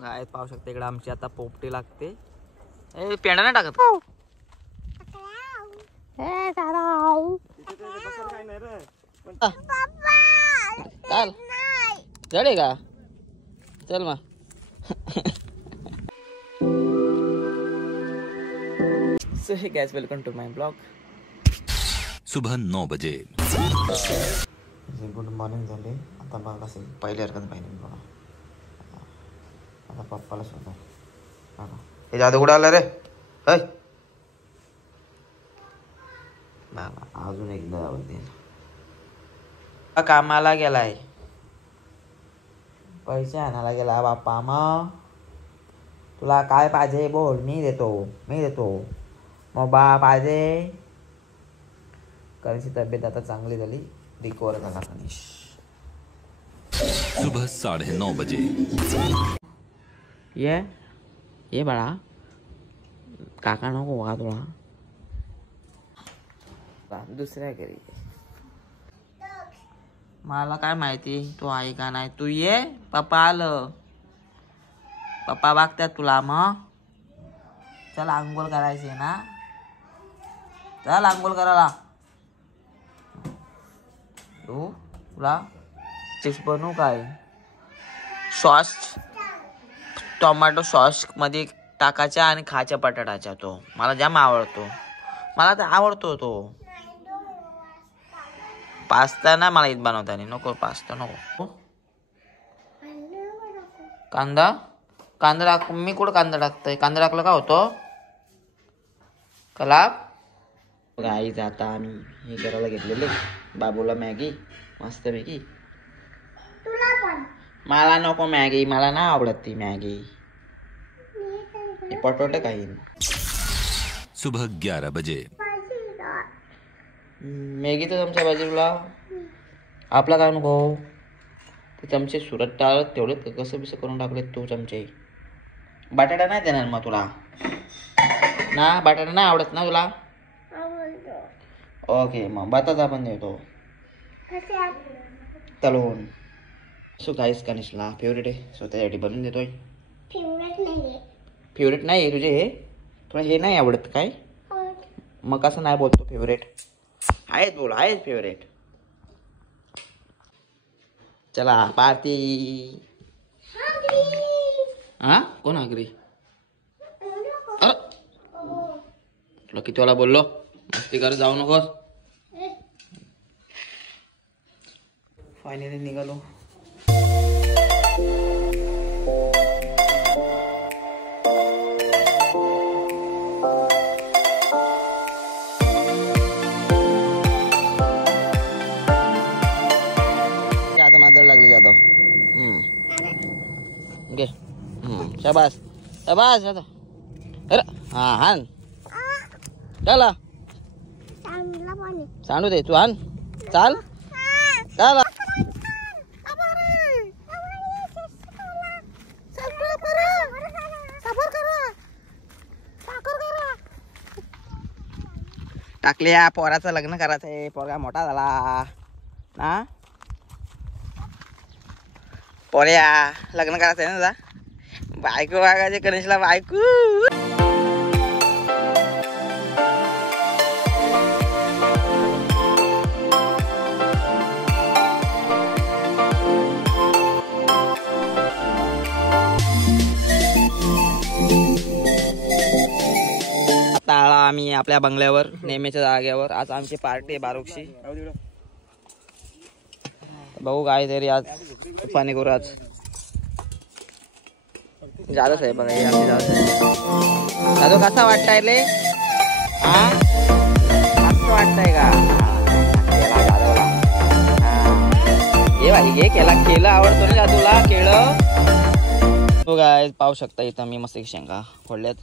काय पाहू शकता इकडे आमची आता पोपटी लागते. ए पेंडा नाही टाकत. चल जडे का चल मग. So hey guys welcome to my blog. सुबह 9 बजे. गुड मॉर्निंग झाले. आता बघा कसं पहिले हरकत पाहिजे बघा. आता पप्पाला शोधा. हे जादू कुठं आलं रे. हय बाबा अजून एकदा आवडते. कामाला गेलाय, पैसे आणायला गेला बाप्पा. मग तुला काय पाहिजे बोल, मी देतो. मग बा पाहिजे. कणीची तब्येत आता चांगली झाली, रिकवर झाला कणीश. सुबह 9:30 बजे. ये बाळा, काका नको का तुला दुसऱ्या घरी. मला काय माहिती तू आहे का नाही. तू ये, पप्पा आलं. पप्पा बघतात तुला. मग चल आंघोळ करायची ना, चल आंघोळ करायला. तुला चिप्स बनवू काय, सॉस टोमॅटो सॉस मध्ये टाकायचा आणि खायच्या बटाट्याचा. तो मला जाम आवडतो, मला तर आवडतो तो. पास्ता ना मला इथं बनवता नाही. नको पास्ता नको. कांदा टाक. मी कुठं कांदा टाकतोय. कांदा टाकलं का होतो कलाप. आई जाता आम्ही हे करायला घेतलेले बाबूला मॅगी मस्तपैकी. मला नको मॅगी, मला नाही आवडत ती मॅगी. पटोट काही. सुबह 11 बजे. मॅगी तर चमचा पाहिजे तुला. आपला काय नको. ते चमचे सुरत टाळत तेवढे कसं बिसं करून टाकले तू चमचे. बटाटा नाही देणार मग तुला ना. बटाटा नाही आवडत ना तुला. ओके मग बटाटा पण देतो तळून. सो गाईस कनिशला फेवरेट आहे, सो त्यासाठी बनवून देतोय. फेवरेट नाही आहे तुझे हे. तुला हे नाही आवडत काय. मग कसं नाही बोलतो फेवरेट आहेत. बोल आहेत फेवरेट. चला पार्टी. हा कोण आगरी. तुला किती वेळा बोललो मस्ती करत जाऊ नकोस. फायनली निघालो. आता माझं लागली जातो. घे. शाबास शाबास. आता अरे हा हान चला सांडू दे. तू हान चाल चला. टाकल्या पोराचं लग्न करायचं आहे. पोरगा मोठा झाला ना. पोऱ्या लग्न करायचं आहे ना. बायको बागाचे गणेशला बायको. आता आम्ही आपल्या बंगल्यावर नेहमीच्या जागेवर. आज आमची पार्टी आहे बारूकशी. बघू काय तरी आज पाणी करू. आज जादच आहे बघा. आमची जादच आहे. दादू कसा वाटताय रे. हा कसं वाटतंय का. केला जादवला. हे भाई हे केलं आवडतो ना जादूला केळं. तो काय पाहू शकता इथं मी मस्त शेंगा फोडल्यात.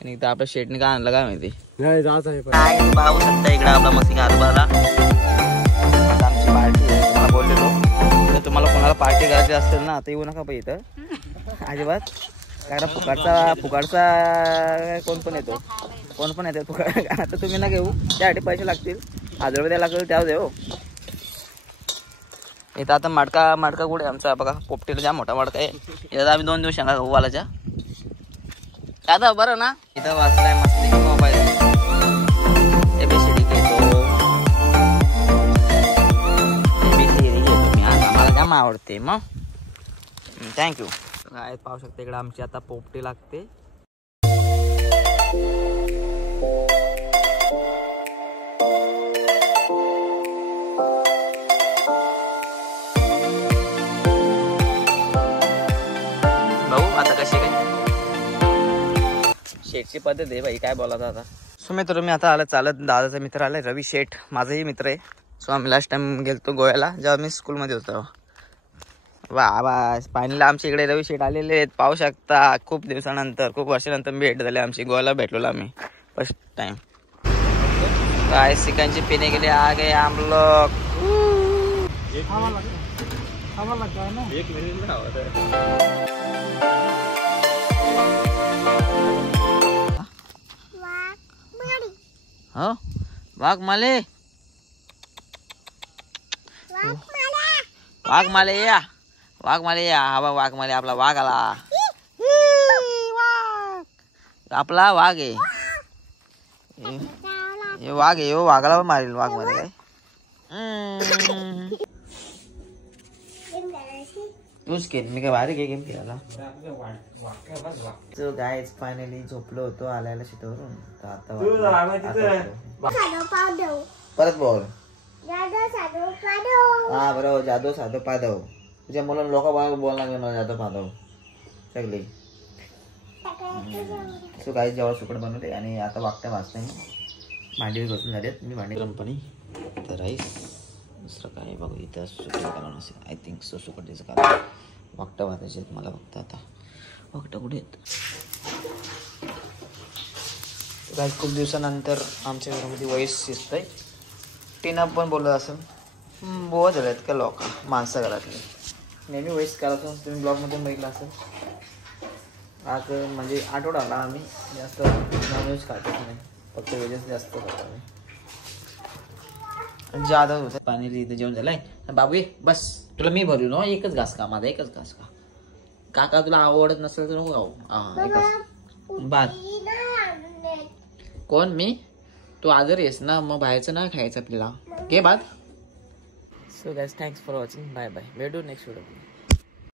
आणि इथं आपल्या शेटने काय आणलं काय माहिती. काय पाहू शकता इकडं आपला मस्त हरभरा. आमची पार्टी आहे. तुम्हाला बोललेलो तर तुम्हाला कोणाला पार्टी करायची असेल ना तर येऊ नका पाहिजे इथं अजिबात. कारण फुकाडचा कोण पण येतो फुकाड. आता तुम्ही ना घेऊ त्यासाठी पैसे लागतील. 1000 रुपये द्यायला लागतील त्यावर देऊ. इथं आता मडका कुठे आमचा बघा, पोपटीला जाम मोठा मडका आहे. इथं आम्ही 2 दिवस शेंगा गहू वालाच्या. आता बरं ना, इथं वाचलाय मस्त मोबाईल ABCD घेतो. ABCD घेतो मी आता, मला जाम आवडते. मग थँक्यू. काय पाहू शकते इकडे आमची आता पोपटी लागते. आता कशी काय शेठची पद्धत आहे भाई, काय बोलायचं आता. सो मित्र मी आता आलं चालत, दादाचा मित्र आलाय रवी शेठ, माझाही मित्र आहे. सो आम्ही लास्ट टाइम गेलतो गोव्याला जेव्हा मी स्कूलमध्ये होतो. वा फायनली आमच्या इकडे रवी शेठ आलेले आहेत, पाहू शकता. खूप दिवसानंतर, खूप वर्षानंतर भेट झाली आमची. गोव्याला भेटलो आम्ही फर्स्ट टाइम. काय सिकांची पिणे गेले आ गए हम लोग. एक मिनिट हो वाघ माले या, वाघ माले या. हा बघ वाघ माले, आपला वाघ आला. आपला वाघ आहे हे, वाघ आहे. वाघाला पण मारेल वाघ मध्ये काय. तूच खेळ, मी काय भारी गेम खेळायला. सो गाइस फायनली झोपलो होतो आल्याला शेतावरून. तर आता परत बोल. हा बरोबर, जादू साधो पाधव. तुझ्या मुलांना लोक बोलायला लागले मला जादू पाधव सगळे. सो गाइस जेव्हा सुकट बनवते आणि आता वागता वाचता मी भांडी घासून झालेत. मी भांडी गरम पाणी तर राईस दुसरं काय बघू. इथं सुकट कारण असेल आय थिंक. सो सुकट त्याचं कारण वागता वाचायचे आहेत मला फक्त. आता वागता कुठे आहेत काय. खूप दिवसानंतर आमच्या घरामध्ये वॉइस दिसतंय. टीना पण बोलत असेल बोवा झाले आहेत का लोक माणसं घरातली. नेहमी वॉइस करायचो, तुम्ही ब्लॉगमध्ये बघितलं असेल. आज म्हणजे आठवडा आला आम्ही जास्त नॉनव्हेज खातच नाही, फक्त व्हेजच जास्त खातो आम्ही. जादा होतं पाणी इथं जेवण झालंय. बाबू ये बस, तुला मी भरलो ना एकच घास का, माझा एकच घास का. काका तुला आवडत नसेल तर नको खाऊ. भात कोण मी, तू आजारी आहेस ना, मग बाहेरचं ना खायचं आपल्याला. घे भात. So guys thanks for watching, bye bye. भेटू नेक्स्ट व्हिडिओ.